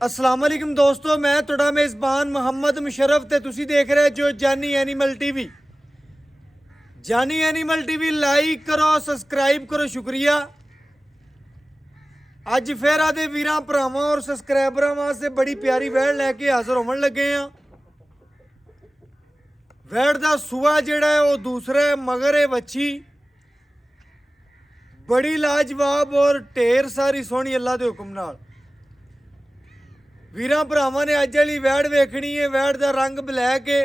अस्सलाम वालेकुम दोस्तों, मैं ਤੁਹਾਡਾ मेज़बान ਮੁਹੰਮਦ ਮੁਸ਼ਰਫ ਤੇ ਤੁਸੀਂ ਦੇਖ ਰਹੇ ਜੋ ਜਾਨੀ ਐਨੀਮਲ ਟੀਵੀ। ਜਾਨੀ ਐਨੀਮਲ ਟੀਵੀ ਲਾਈਕ ਕਰੋ, ਸਬਸਕ੍ਰਾਈਬ ਕਰੋ, ਸ਼ੁਕਰੀਆ। ਅੱਜ ਫੇਰ ਆਦੇ ਵੀਰਾਂ ਭਰਾਵਾਂ ਔਰ ਸਬਸਕ੍ਰਾਈਬਰਾਂ ਵਾਸਤੇ ਬੜੀ ਪਿਆਰੀ ਵੈੜ ਲੈ ਕੇ ਹਾਜ਼ਰ ਹੋਣ ਲੱਗੇ ਆ। ਵੈੜ ਦਾ ਸੂਆ ਜਿਹੜਾ ਹੈ ਉਹ ਦੂਸਰਾ ਹੈ, ਮਗਰ ਇਹ ਵੱਛੀ ਬੜੀ ਲਾਜਵਾਬ ਔਰ ਢੇਰ ਸਾਰੀ ਸੋਹਣੀ ਅੱਲਾ ਦੇ ਹੁਕਮ ਨਾਲ। ਵੀਰਾਂ ਭਰਾਵਾਂ ਨੇ ਅੱਜ ਵਾਲੀ ਵੈੜ ਵੇਖਣੀ ਹੈ। ਵੈੜ ਦਾ ਰੰਗ ਬਲੈਕ ਹੈ,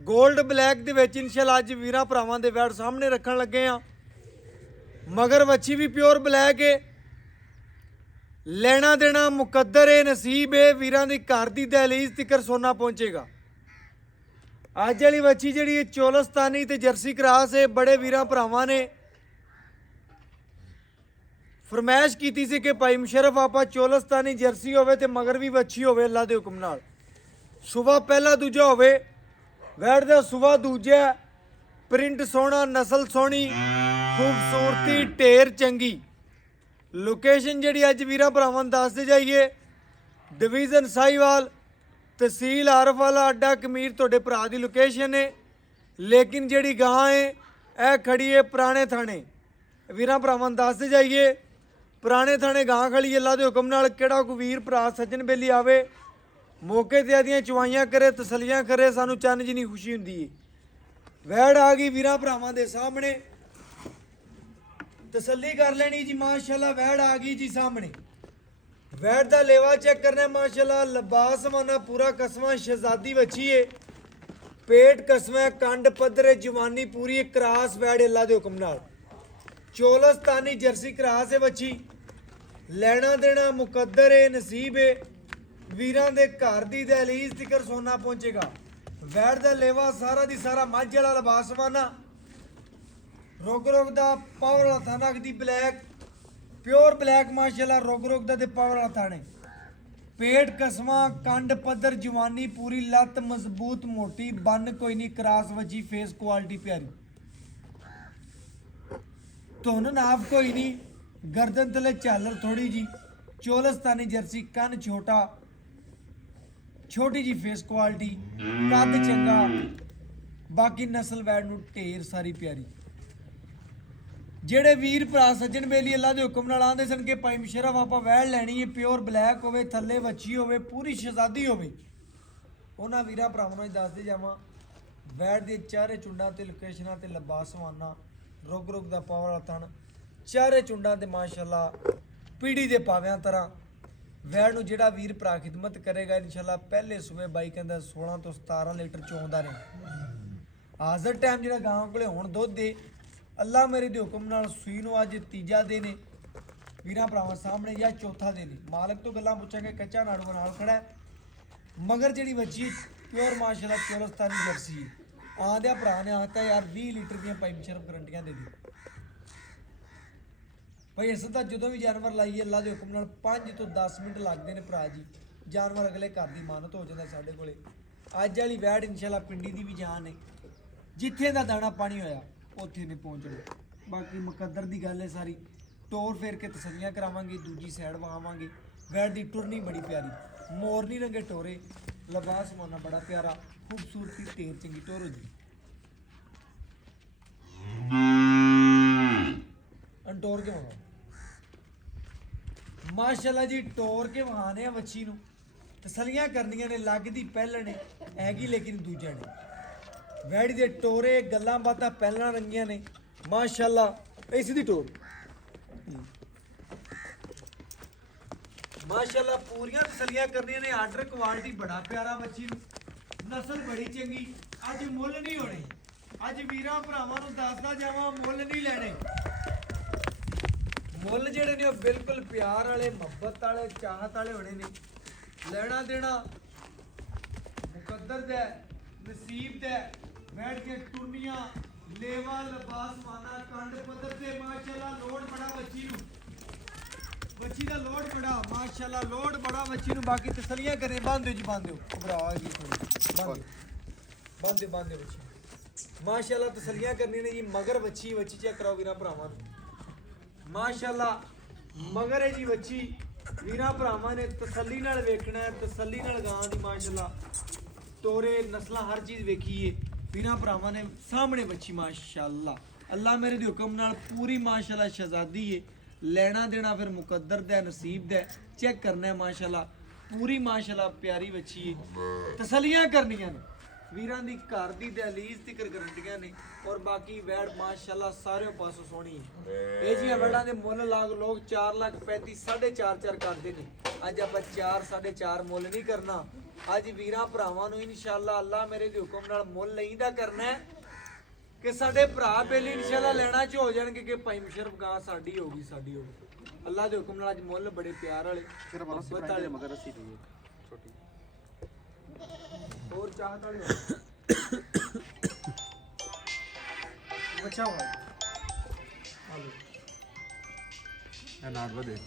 ਗੋਲਡ ਬਲੈਕ ਦੇ ਵਿੱਚ ਇਨਸ਼ਾਅੱਲਾ ਅੱਜ ਵੀਰਾਂ ਭਰਾਵਾਂ ਦੇ ਵੈੜ ਸਾਹਮਣੇ ਰੱਖਣ ਲੱਗੇ ਆ। ਮਗਰ ਵੱਛੀ ਵੀ ਪਿਓਰ ਬਲੈਕ ਹੈ। ਲੈਣਾ ਦੇਣਾ ਮੁਕੱਦਰ ਹੈ, ਨਸੀਬ ਹੈ। ਵੀਰਾਂ ਦੀ ਘਰ ਦੀ ਦਹਲੀਜ਼ ਤਿਕਰ ਸੋਨਾ ਪਹੁੰਚੇਗਾ। ਅੱਜ ਵਾਲੀ ਵੱਛੀ ਜਿਹੜੀ ਹੈ ਚੋਲਸਤਾਨੀ ਤੇ ਜਰਸੀ ਕਰਾਸ ਹੈ। ਬੜੇ ਵੀਰਾਂ ਭਰਾਵਾਂ ਨੇ फरमाइश की सी कि भाई मुशरफ आप चोलस्तानी जर्सी होवे ते मगर भी वच्छी होवे अल्लाह के हुक्म नाल। सुबह पहला दूजा होवे, वैड़ दा सुबह दूजा, प्रिंट सोहना, नस्ल सोहनी, खूबसूरती ढेर चंगी। लोकेशन जिहड़ी अज वीरां भरावां दसदे जाइए, डिवीजन साहिवाल, तहसील आरफ वाला अड्डा कमीर तुहाडे भरा दी लोकेशन है। लेकिन जिहड़ी गां है यह खड़ी है पुराने थाने। वीरां भरावां दसदे जाइए पुराने थाने गां खड़ी अल्लाह के हुक्म नाल। किहड़ा कोई वीर भरा सज्जन बेली आवे, मौके ते आदियां चवाइयां करे, तसलियां करे, सानू चन्न जिन्नी खुशी हुंदी है। वैड़ आ गई वीरां भरावां दे सामने, तसल्ली कर लेनी जी। माशाअल्लाह वैड़ आ गई जी सामने। वैड़ दा लेवा चेक करना माशाअल्लाह, लिबास माना पूरा कसमा, शहजादी बच्ची है, पेट कसमा, कंड पद्धर, जवानी पूरी, क्रास वैड़ अल्लाह के हुक्म नाल। चोलस्तानी जर्सी क्रास है बच्ची। ਲੈਣਾ ਦੇਣਾ ਮੁਕੱਦਰ ਹੈ, ਨਸੀਬ ਹੈ। ਵੀਰਾਂ ਦੇ ਘਰ ਦੀ ਦਹਲੀਜ਼ ਤਿਕਰ ਸੋਨਾ ਪਹੁੰਚੇਗਾ। ਵੈੜ ਦਾ ਲੇਵਾ ਸਾਰਾ ਦੀ ਸਾਰਾ ਮੱਝ ਵਾਲਾ ਲਿਬਾਸ ਵਾਨਾ, ਰੁਗ ਦਾ ਪਾਵਰ ਵਾਲਾ ਥਾਣਾ ਦੀ ਬਲੈਕ, ਪਿਓਰ ਬਲੈਕ ਮਾਸ਼ਾਅੱਲਾ, ਰੁਗ ਦਾ ਤੇ ਪਾਵਰ ਵਾਲਾ ਥਾਣੇ। ਪੇਟ ਕਸਮਾ, ਕੰਡ ਪੱਧਰ, ਜਵਾਨੀ ਪੂਰੀ, ਲੱਤ ਮਜ਼ਬੂਤ ਮੋਟੀ, ਬੰਨ ਕੋਈ ਨਹੀਂ, ਕਰਾਸ ਵੱਜੀ, ਫੇਸ ਕੁਆਲਿਟੀ ਪਿਆਰੀ, ਧੁਨ ਨਾਫ ਕੋਈ ਨਹੀਂ, गर्दन तले झालर थोड़ी जी। चोलस्तानी जर्सी, कन छोटा, छोटी जी फेस क्वालिटी, कद चंगा, बाकी नस्ल वैड़ नूं ढेर सारी प्यारी। जेड़े वीर भरा सज्जन बेली अल्लाह के हुक्म नाल आंदे सन कि भाई मुशरफ आपां वैड़ लैनी है, प्योर ब्लैक होवे, थल्ले वच्छी होवे, पूरी शहजादी होवे, उन्हां वीरां भरावां नूं दसदे जावां वैड़ दे चेहरे चुंडां ते लोकेशनां ते लिबास वाना, रुग दा पावर वाला तन, चारे चुंडा ते माशाअल्लाह पीढ़ी दे पाव्यां तरह। वैड़ नूं जिहड़ा वीर भरा खिदमत करेगा इंशाअल्लाह पहले सुबह बाई कहंदा 16 तो 17 लीटर चोंदा रहे। हाज़र टाइम जिहड़ा गांव कोले हुण दुध दे अल्लाह मेरे दे हुक्म नाल सूई नूं अज तीजा दिन है। वीरां भरावां सामने या चौथा दिन है। मालक तो गल्लां पुछांगे, कच्चा नाड़ू नाल खड़ा है। मगर जिहड़ी बच्ची प्योर माशाअल्लाह चोलस्तानी जर्सी है। आंदिया भरा ने आखता यार 20 लीटर दियां भाई मुशरफ गारंटियां दे दी। भाई इस तरह जो भी जानवर लाइए अल्लाह के हुक्म नाल 5 तो 10 मिनट लगते हैं भरा जी, जानवर अगले घर की मानत हो जाता साढ़े कोले। अज वाली वैड़ इंशाअल्लाह पिंडी की भी जान है, जिथे का दाना पानी होया उत्थे ने पहुँचना। बाकी मुकद्दर की गल है सारी। टोर फेर के तसलियां करावांगे, दूजी साइड वहावांगे। वैड़ की टुरनी बड़ी प्यारी, मोरनी रंगे टोरे, लिबास माना बड़ा प्यारा, खूबसूरती ढेर चंगी टोर हो जी। टोर के वहां माशाअल्लाह जी, टोर के वहाने वच्छी नूं तसलियां करनियां ने, लगदी पहलण हैगी लेकिन दूजा ने। वैड़ी दे टोरे गल्लां बातां पहलण रंगियां ने माशाअल्लाह। इस दी टोर माशाअल्लाह पूरियां तसलियां करनियां ने। आर्डर क्वालिटी बड़ा प्यारा वच्छी नूं, नस्ल बड़ी चंगी। अज मुੱਲ नहीं होने, अज वीरां भरावां नूं दसदा जावां मुੱਲ नहीं लैणे। मुੱਲ ਜਿਹੜੇ ਨੇ ਉਹ ਬਿਲਕੁਲ ਪਿਆਰ ਵਾਲੇ, ਮੁਹੱਬਤ ਵਾਲੇ, ਚਾਹਤ ਵਾਲੇ ਹੋਣੇ ਨੇ। ਲੈਣਾ ਦੇਣਾ ਮੁਕੱਦਰ ਦਾ, ਨਸੀਬ ਦਾ। ਬੈਠ ਕੇ ਟੁਰਨੀਆਂ, ਲੇਵਾ, ਲਿਬਾਸ ਮਾਨਾ, ਕੰਡ ਪੱਧਰ ਤੇ ਮਾਸ਼ਾਅੱਲਾ ਲੋਡ ਬੜਾ ਬੱਚੀ ਨੂੰ, ਬੱਚੀ ਦਾ ਲੋਡ ਬੜਾ ਮਾਸ਼ਾਅੱਲਾ, ਲੋਡ ਬੜਾ ਬੱਚੀ ਨੂੰ। ਬਾਕੀ ਤਸਲੀਆਂ ਕਰੇ, ਬੰਦ ਦਿਓ ਜੀ, ਬੰਦ ਦਿਓ, ਘਬਰਾ ਗਈ ਥੋੜੀ, ਬੰਦ ਦਿਓ ਬੱਚੀ ਮਾਸ਼ਾਅੱਲਾ। ਤਸਲੀਆਂ ਕਰਨੀਆਂ ਨੇ ਜੀ। ਮਗਰ ਬੱਚੀ ਚੈੱਕ ਕਰਾਓ ਵੀਰਾਂ ਭਰਾਵਾਂ ਨੂੰ माशाअल्लाह। मगर है जी बच्ची ਵੀਰਾਂ ਭਰਾਵਾਂ ਨੇ ਤਸੱਲੀ ਨਾਲ ਵੇਖਣਾ ਹੈ, ਤਸੱਲੀ ਨਾਲ ਗਾਂ ਦੀ ਮਾਸ਼ਾਅੱਲਾ ਤੋਰੇ ਨਸਲਾਂ ਹਰ ਚੀਜ਼ ਵੇਖੀਏ। ਵੀਰਾਂ ਭਰਾਵਾਂ ਨੇ ਸਾਹਮਣੇ ਬੱਚੀ ਮਾਸ਼ਾਅੱਲਾ ਅੱਲਾ ਮੇਰੇ ਦੇ ਹੁਕਮ ਨਾਲ ਪੂਰੀ ਮਾਸ਼ਾਅੱਲਾ ਸ਼ਹਿਜ਼ਾਦੀ ਏ। ਲੈਣਾ ਦੇਣਾ ਫਿਰ ਮੁਕੱਦਰ ਦਾ ਨਸੀਬ ਦਾ ਚੈੱਕ ਕਰਨਾ ਹੈ ਮਾਸ਼ਾਅੱਲਾ ਪੂਰੀ ਮਾਸ਼ਾਅੱਲਾ ਪਿਆਰੀ ਬੱਚੀ ਏ। ਤਸੱਲੀਆਂ ਕਰਨੀਆਂ ਨੇ ਵੀਰਾਂ ਦੀ ਘਰ ਦੀ ਦਹਲੀਜ਼ ਤਿਕਰ ਗਰੰਟੀਆਂ ਨੇ ਔਰ ਬਾਕੀ ਵੈੜ ਮਾਸ਼ਾਅੱਲਾ ਸਾਰੇ ਪਾਸੋਂ ਸੋਹਣੀ ਹੈ। ਇਹ ਜੀਆਂ ਵੈੜਾਂ ਦੇ ਮੁੱਲ ਲੋਕ 4 ਲੱਖ 35 4.5 ਕਰਦੇ ਨੇ। ਅੱਜ ਆਪਾਂ 4 4.5 ਮੁੱਲ ਨਹੀਂ ਕਰਨਾ। ਅੱਜ ਵੀਰਾਂ ਭਰਾਵਾਂ ਨੂੰ ਇਨਸ਼ਾਅੱਲਾ ਅੱਲਾ ਮੇਰੇ ਦੇ ਹੁਕਮ ਨਾਲ ਮੁੱਲ ਲਈਦਾ ਕਰਨਾ ਹੈ ਕਿ ਸਾਡੇ ਭਰਾ ਬੇਲੀ ਇਨਸ਼ਾਅੱਲਾ ਲੈਣਾ ਚ ਹੋ ਜਾਣਗੇ ਕਿ ਭਾਈ ਮੁਸ਼ਰਫ ਗਾਂ ਸਾਡੀ ਹੋਗੀ ਸਾਡੀ ਹੋਗੀ। ਅੱਲਾ ਦੇ ਹੁਕਮ ਨਾਲ ਅੱਜ ਮੁੱਲ ਬੜੇ ਪਿਆਰ ਵਾਲੇ ਮੁਹੱਬਤ ਵਾਲੇ ਮਗਰ ਅਸੀਂ ਦੀ ਛੋਟੀ ਹੋਰ ਚਾਹਤ ਵਾਲੇ ਬੱਚਾ ਹੋਇਆ ਆਲੋ ਇਹ ਨਾੜਵਾ ਦੇਖ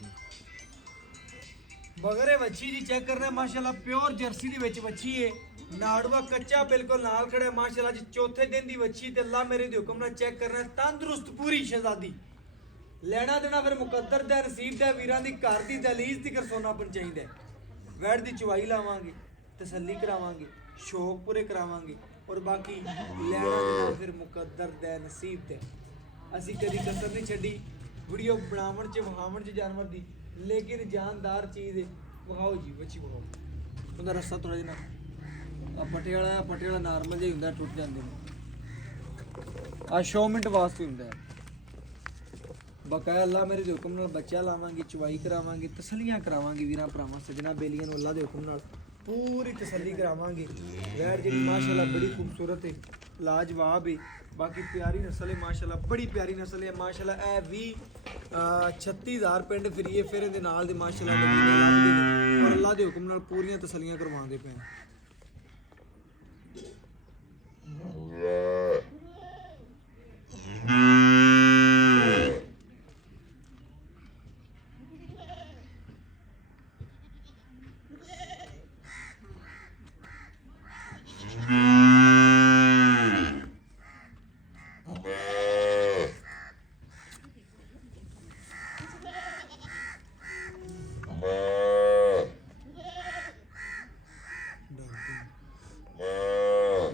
ਬਗਰੇ ਵੱਛੀ ਜੀ ਚੈੱਕ ਕਰਨਾ ਮਾਸ਼ਾਅੱਲਾ ਪਿਓਰ ਜਰਸੀ ਦੀ ਵਿੱਚ ਵੱਛੀ ਏ। ਨਾੜਵਾ ਕੱਚਾ ਬਿਲਕੁਲ ਨਾਲ ਖੜਾ ਮਾਸ਼ਾਅੱਲਾ ਜੀ ਚੌਥੇ ਦਿਨ ਦੀ ਵੱਛੀ ਤੇ ਅੱਲਾ ਮੇਰੇ ਦੇ ਹੁਕਮ ਨਾਲ ਚੈੱਕ ਕਰਨਾ ਤੰਦਰੁਸਤ ਪੂਰੀ ਸ਼ਹਿਜ਼ਾਦੀ। ਲੈਣਾ ਦੇਣਾ ਫਿਰ ਮੁਕੱਦਰ ਦਾ ਨਸੀਬ ਦਾ ਵੀਰਾਂ ਦੀ ਘਰ ਦੀ ਦਹਲੀਜ਼ ਤੀਕਰ ਸੋਨਾ ਬਣ ਚਾਹੀਦਾ। ਵੈੜ ਦੀ ਚੁਆਈ ਲਾਵਾਂਗੇ ਤਸੱਲੀ ਕਰਾਵਾਂਗੇ ਸ਼ੌਕ ਪੂਰੇ ਕਰਾਵਾਂਗੇ ਔਰ ਬਾਕੀ ਲੈਣਾ ਦੇਣਾ ਫਿਰ ਮੁਕੱਦਰ ਦਾ ਨਸੀਬ ਦਾ। ਅਸੀਂ ਕਦੀ ਕਸਰ ਨਹੀਂ ਛੱਡੀ ਵੀਡੀਓ ਬਣਾਉਣ ਚ ਵਿਖਾਉਣ ਚ ਜਾਨਵਰ ਦੀ ਲੇਕਿਨ ਜਾਨਦਾਰ ਚੀਜ਼ ਵਿਖਾਓ ਜੀ ਬੱਚੀ ਵਿਖਾਓ। ਉਹਦਾ ਰਸਤਾ ਥੋੜਾ ਜਿਹਾ ਪੱਟੇ ਵਾਲਾ ਨਾਰਮਲ ਜਿਹਾ ਹੁੰਦਾ ਟੁੱਟ ਜਾਂਦੇ ਨੇ ਆ ਸ਼ੋ ਮਿੰਟ ਵਾਸਤੇ ਹੁੰਦਾ ਹੈ। ਬਕਾਇਆ ਅੱਲਾ ਮੇਰੇ ਦੇ ਹੁਕਮ ਨਾਲ ਬੱਚਾ ਲਾਵਾਂਗੇ ਚੁਆਈ ਕਰਾਵਾਂਗੇ ਤਸੱਲੀਆਂ ਕਰਾਵਾਂਗੇ ਵੀਰਾਂ ਭਰਾਵਾਂ ਸੱਜਣਾ ਬੇਲੀਆਂ ਨੂੰ ਅੱਲਾ ਦੇ ਹੁਕਮ ਨਾਲ ਪੂਰੀ ਤਸੱਲੀ ਕਰਾਵਾਂਗੇ। ਵੈੜ ਜਿਹੜੀ ਮਾਸ਼ਾਅੱਲਾ ਬੜੀ ਖੂਬਸੂਰਤ ਹੈ ਲਾਜਵਾਬ ਹੈ ਬਾਕੀ ਪਿਆਰੀ ਨਸਲ ਹੈ ਮਾਸ਼ਾਅੱਲਾ ਬੜੀ ਪਿਆਰੀ ਨਸਲ ਹੈ ਮਾਸ਼ਾਅੱਲਾ। ਇਹ ਵੀ 36000 ਪਿੰਡ ਫਿਰੀਏ ਫਿਰ ਇਹਦੇ ਨਾਲ ਦੇ ਮਾਸ਼ਾਅੱਲਾ ਨਗੀਨੇ ਲੱਗਦੇ ਨੇ ਔਰ ਅੱਲਾ ਦੇ ਹੁਕਮ ਨਾਲ ਪੂਰੀਆਂ ਤਸੱਲੀਆਂ ਕਰਵਾਉਂਦੇ ਪਏ।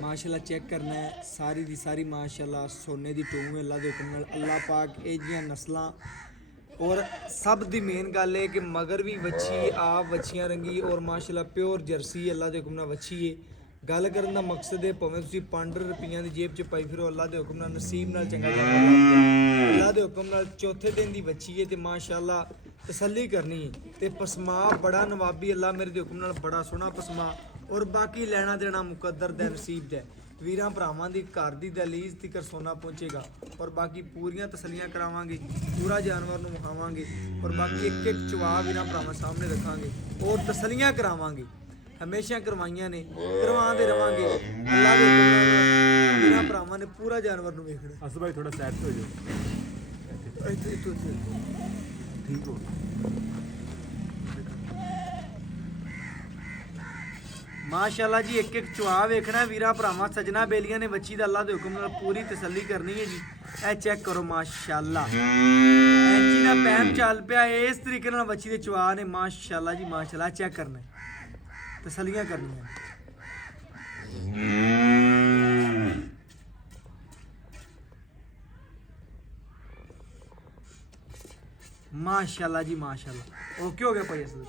माशाल्लाह चेक करना है सारी दी सारी माशाल्लाह सोने दी टूम अल्लाह दे हुक्म नाल अल्लाह पाक ਇਹ ਜੀਆਂ ਨਸਲਾਂ ਔਰ ਸਭ ਦੀ ਮੇਨ ਗੱਲ ਹੈ ਕਿ ਮਗਰ ਵੀ ਵੱਛੀ ਆਪ ਵੱਛੀਆਂ ਰੰਗੀ ਔਰ ਮਾਸ਼ਾਅੱਲਾ ਪਿਓਰ ਜਰਸੀ ਅੱਲਾਹ ਦੇ ਹੁਕਮ ਨਾਲ ਵੱਛੀ ਹੈ। ਗੱਲ ਕਰਨ ਦਾ ਮਕਸਦ ਹੈ ਭਾਵੇਂ ਤੁਸੀਂ 5 ਰੁਪਈਆਂ ਦੀ ਜੇਬ 'ਚ ਪਾਈ ਫਿਰੋ ਅੱਲਾਹ ਦੇ ਹੁਕਮ ਨਾਲ ਨਸੀਬ ਨਾਲ ਚੰਗਾ ਜਾਨਵਰ ਅੱਲਾਹ ਦੇ ਹੁਕਮ ਨਾਲ ਚੌਥੇ ਦਿਨ ਦੀ ਵੱਛੀ ਹੈ ਤੇ ਮਾਸ਼ਾਅੱਲਾ ਤਸੱਲੀ ਕਰਨੀ ਹੈ ਤੇ ਪਸਮਾ ਬੜਾ ਨਵਾਬੀ ਅੱਲਾਹ ਮੇਰੇ ਦੇ ਹੁਕਮ ਨਾਲ ਬੜਾ ਸੋਹਣਾ ਪਸਮਾ ਔਰ ਬਾਕੀ ਲੈਣਾ ਦੇਣਾ ਮੁਕੱਦਰ ਦਾ ਨਸੀਬ ਦਾ ਵੀਰਾਂ ਭਰਾਵਾਂ ਦੀ ਘਰ ਦੀ ਦਹਲੀਜ਼ ਤੀਕਰ ਸੋਨਾ ਪਹੁੰਚੇਗਾ ਔਰ ਬਾਕੀ ਪੂਰੀਆਂ ਤਸੱਲੀਆਂ ਕਰਾਵਾਂਗੇ ਪੂਰਾ ਜਾਨਵਰ ਨੂੰ ਵਿਖਾਵਾਂਗੇ ਔਰ ਬਾਕੀ ਇੱਕ ਇੱਕ ਚਵਾ ਵੀਰਾਂ ਭਰਾਵਾਂ ਸਾਹਮਣੇ ਰੱਖਾਂਗੇ ਔਰ ਤਸੱਲੀਆਂ ਕਰਾਵਾਂਗੇ ਹਮੇਸ਼ਾ ਕਰਵਾਈਆਂ ਨੇ ਕਰਵਾਉਂਦੇ ਰਵਾਂਗੇ। ਅੱਲਾਹ ਦੇ ਹੁਕਮ ਨਾਲ ਵੀਰਾਂ ਭਰਾਵਾਂ ਨੇ ਪੂਰਾ ਜਾਨਵਰ ਨੂੰ ਵੇਖਣਾ। ਅਸ ਭਾਈ ਥੋੜਾ ਸਾਈਡ ਹੋ ਜਾਓ ਇੱਥੇ ਠੀਕ ਹੋ माशाल्लाह जी एक एक चुहा वेखना वीरा भरावां सजना बेलियां ने बच्ची दा अल्लाह दे हुक्म नाल पूरी तसल्ली करनी है जी। ए चेक करो माशाल्लाह जी दा पैम चल पिया इस तरीके नाल बच्ची दे चुहा ने माशाल्लाह जी माशाल्लाह चेक करना तसल्लियां करनियां। माशाल्लाह जी माशाल्लाह ओके हो गया भाई असल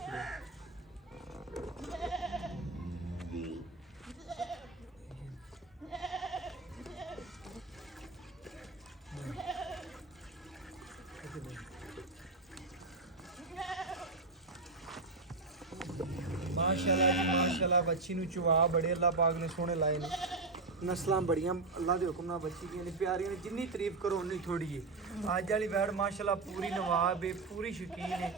माशाल्लाह जी माशाल्लाह बच्ची नूं चुवा बड़े अल्लाह पाक ने सोहने लाए ने नस्लां बड़ियां अल्लाह दे हुक्म नाल बच्ची दियां ने प्यारियां ने जिन्नी तारीफ करो उन्नी थोड़ी है। अज वाली वैड़ माशाल्लाह पूरी नवाब है पूरी शकीन है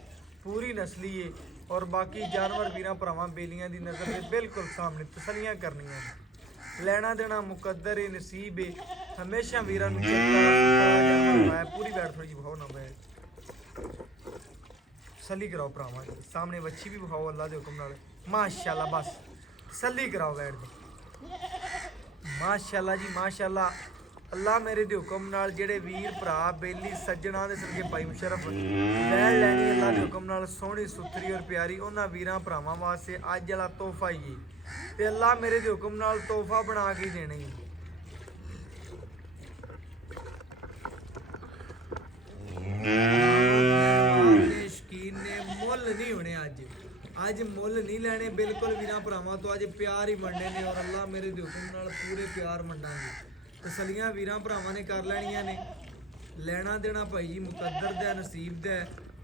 पूरी नस्ली है और बाकी जानवर वीरां भरावां बेलियां दी नज़र दे बिल्कुल सामने तसल्लियां करनियां लेना देना मुकद्दर है नसीब है हमेशा वीरां नूं पूरी वैड़ थोड़ी जी भाव ना मैं तसल्ली कराओ भरावां सामने बच्ची भी विखाओ अल्लाह दे हुक्म नाल माशाल्लाह बस तसल्ली कराओ वैड़ दी माशाल्लाह जी माशाल्लाह ਅੱਲਾ ਮੇਰੇ ਦੇ ਹੁਕਮ ਨਾਲ ਜਿਹੜੇ ਵੀਰ ਭਰਾ ਬੇਲੀ ਸੱਜਣਾ ਦੇ ਸਦਕੇ ਭਾਈ ਮੁਸ਼ਰਫ ਲੈ ਲੈਣੀ ਅੱਲਾ ਦੇ ਹੁਕਮ ਨਾਲ ਸੋਹਣੀ ਸੁਥਰੀ ਔਰ ਪਿਆਰੀ ਉਹਨਾਂ ਵੀਰਾਂ ਭਰਾਵਾਂ ਵਾਸਤੇ ਅੱਜ ਵਾਲਾ ਤੋਹਫਾ ਹੀ ਤੇ ਅੱਲਾ ਮੇਰੇ ਦੇ ਹੁਕਮ ਨਾਲ ਤੋਹਫਾ ਬਣਾ ਕੇ ਦੇਣਾ ਹੀ। ਸ਼ਕੀਨ ਨੇ ਮੁੱਲ ਨਹੀਂ ਹੋਣੇ ਅੱਜ ਮੁੱਲ ਨਹੀਂ ਲੈਣੇ ਬਿਲਕੁਲ ਵੀਰਾਂ ਭਰਾਵਾਂ ਤੋਂ ਅੱਜ ਪਿਆਰ ਹੀ ਮੰਨਣੇ ਨੇ ਔਰ ਅੱਲਾ ਮੇਰੇ ਦੇ ਹੁਕਮ ਨਾਲ ਪੂਰੇ ਪਿਆਰ ਮੰਡਾਂਗੇ। ਤਸੱਲੀਆਂ ਵੀਰਾਂ ਭਰਾਵਾਂ ਨੇ ਕਰ ਲੈਣੀਆਂ ਨੇ। ਲੈਣਾ ਦੇਣਾ ਭਾਈ ਜੀ ਮੁਕੱਦਰ ਦਾ ਨਸੀਬ ਦਾ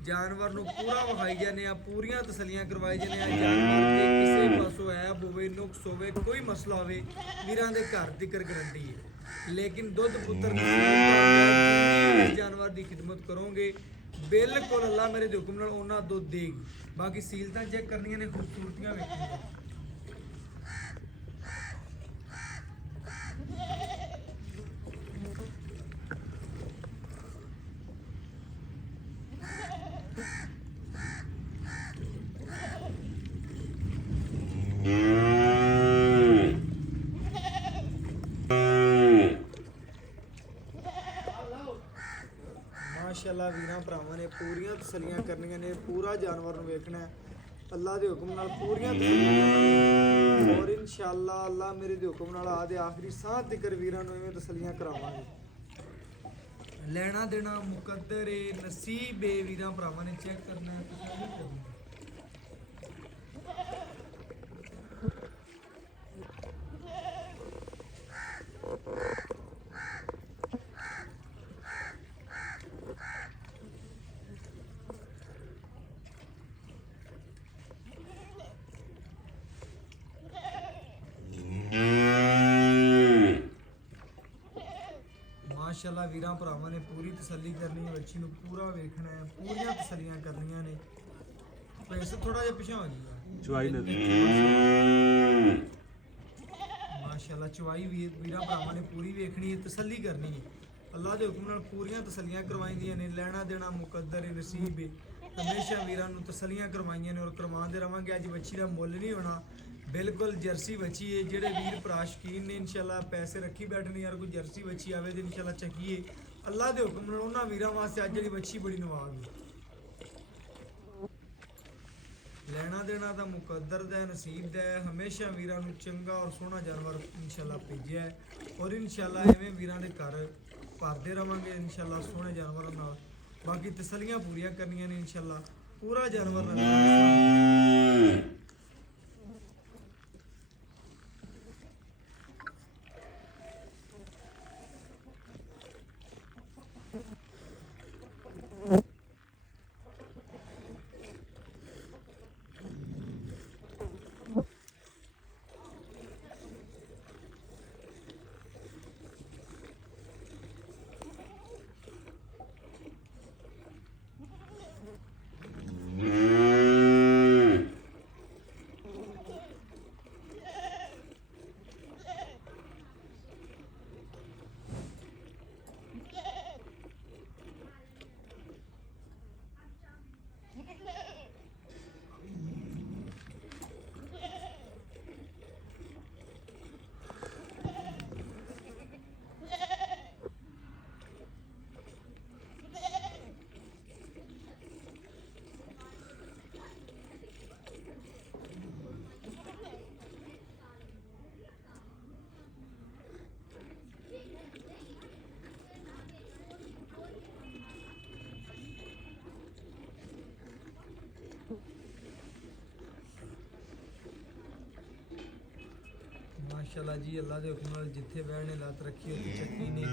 ਜਾਨਵਰ ਨੂੰ ਪੂਰਾ ਵਿਖਾਈ ਜਾਂਦੇ ਆ ਪੂਰੀਆਂ ਤਸੱਲੀਆਂ ਕਰਵਾਈ ਜਾਂਦੇ ਆ। ਜਾਨਵਰ ਦੇ ਕਿਸੇ ਪਾਸੋਂ ਐਬ ਹੋਵੇ ਨੁਕਸ ਹੋਵੇ ਕੋਈ ਮਸਲਾ ਹੋਵੇ ਵੀਰਾਂ ਦੇ ਘਰ ਦੀ ਗਰੰਟੀ ਹੈ। ਲੇਕਿਨ ਦੁੱਧ ਪੁੱਤਰ ਜਾਨਵਰ ਦੀ ਖਿਦਮਤ ਕਰੋਗੇ ਬਿਲਕੁਲ ਅੱਲਾ ਮੇਰੇ ਦੇ ਹੁਕਮ ਨਾਲ ਉਹਨਾਂ ਦੁੱਧ ਦੇਗੀ। ਬਾਕੀ ਸੀਲਤਾਂ ਚੈੱਕ ਕਰਨੀਆਂ ਨੇ ਖੂਬਸੂਰਤੀਆਂ ਵੇਖਣੀਆਂ। ਮਾਸ਼ਾਅੱਲਾ ਵੀਰਾਂ ਭਰਾਵਾਂ ਨੇ ਪੂਰੀਆਂ ਤਸੱਲੀਆਂ ਕਰਨੀਆਂ ਨੇ ਪੂਰਾ ਜਾਨਵਰ ਨੂੰ ਵੇਖਣਾ ਹੈ ਅੱਲਾ ਦੇ ਹੁਕਮ ਨਾਲ ਪੂਰੀਆਂ ਤਸੱਲੀਆਂ ਕਰਨੀਆਂ ਔਰ ਇਨਸ਼ਾਅੱਲਾ ਅੱਲਾ ਮੇਰੇ ਦੇ ਹੁਕਮ ਨਾਲ ਆਦੇ ਆਖਰੀ ਸਾਹ ਤੱਕ ਵੀਰਾਂ ਨੂੰ ਇਵੇਂ ਤਸੱਲੀਆਂ ਕਰਾਵਾਂਗੇ। ਲੈਣਾ ਦੇਣਾ ਮੁਕੱਦਰ ਏ ਨਸੀਬ ਏ ਵੀਰਾਂ ਭਰਾਵਾਂ ਨੇ ਚੈੱਕ ਕਰਨਾ ਹੈ ਤਸੱਲੀ ਕਰਨੀ ਹੈ। ਮਾਸ਼ਾਅੱਲਾ ਵੀਰਾਂ ਭਰਾਵਾਂ ਨੇ ਪੂਰੀ ਤਸੱਲੀ ਕਰਨੀ ਹੈ ਬੱਚੀ ਨੂੰ ਪੂਰਾ ਵੇਖਣਾ ਹੈ ਪੂਰੀਆਂ ਤਸੱਲੀਆਂ ਕਰਨੀਆਂ ਨੇ। ਪੈਸੇ ਥੋੜਾ ਜਿਹਾ ਪਿਛਾ ਹੋ ਗਿਆ ਚੁਆਈ ਲੈ ਮਾਸ਼ਾਅੱਲਾ ਚਵਾਈ ਵੀਰਾਂ ਭਰਾਵਾਂ ਨੇ ਪੂਰੀ ਵੇਖਣੀ ਹੈ ਤਸੱਲੀ ਕਰਨੀ ਹੈ ਅੱਲਾ ਦੇ ਹੁਕਮ ਨਾਲ ਪੂਰੀਆਂ ਤਸੱਲੀਆਂ ਕਰਵਾਈਆਂ ਨੇ। ਲੈਣਾ ਦੇਣਾ ਮੁਕੱਦਰ ਹੈ ਨਸੀਬ ਹੈ ਹਮੇਸ਼ਾ ਵੀਰਾਂ ਨੂੰ ਤਸੱਲੀਆਂ ਕਰਵਾਈਆਂ ਨੇ ਔਰ ਕਰਵਾਉਂਦੇ ਰਵਾਂਗੇ। ਅੱਜ ਬੱਚੀ ਦਾ ਮੁੱਲ ਨਹੀਂ ਹੋਣਾ ਬਿਲਕੁਲ ਜਰਸੀ ਬੱਚੀ ਹੈ। ਜਿਹੜੇ ਵੀਰ ਭਰਾ ਸ਼ਕੀਨ ਨੇ ਇਨਸ਼ਾਅੱਲਾ ਪੈਸੇ ਰੱਖੀ ਬੈਠਣੇ ਯਾਰ ਕੋਈ ਜਰਸੀ ਬੱਚੀ ਆਵੇ ਤੇ ਇਨਸ਼ਾਅੱਲਾ ਚੱਕੀਏ ਅੱਲਾ ਦੇ ਹੁਕਮ ਨਾਲ ਉਹਨਾਂ ਵੀਰਾਂ ਵਾਸਤੇ ਅੱਜ ਜਿਹੜੀ ਬੱਚੀ ਬੜੀ ਨਵਾਜ਼ ਹੈ। ਲੈਣਾ ਦੇਣਾ ਤਾਂ ਮੁਕੱਦਰ ਦਾ ਨਸੀਬ ਦਾ ਹੈ ਹਮੇਸ਼ਾ ਵੀਰਾਂ ਨੂੰ ਚੰਗਾ ਔਰ ਸੋਹਣਾ ਜਾਨਵਰ ਇਨਸ਼ਾਅੱਲਾ ਭੇਜਿਆ ਹੈ ਔਰ ਇਨਸ਼ਾਅੱਲਾ ਐਵੇਂ ਵੀਰਾਂ ਦੇ ਘਰ ਭਰਦੇ ਰਵਾਂਗੇ ਇਨਸ਼ਾਅੱਲਾ ਸੋਹਣੇ ਜਾਨਵਰਾਂ ਨਾਲ। ਬਾਕੀ ਤਸੱਲੀਆਂ ਪੂਰੀਆਂ ਕਰਨੀਆਂ ਨੇ ਇਨਸ਼ਾਅੱਲਾ ਪੂਰਾ ਜਾਨਵਰ ਨਾਲ। ਮਾਸ਼ਾਅੱਲਾ ਜੀ ਅੱਲਾ ਦੇ ਹੁਕਮ ਨਾਲ ਜਿੱਥੇ ਬਹਿਣੇ ਲੱਤ ਰੱਖੀ ਉੱਥੇ ਚੱਕੀ ਨੇ।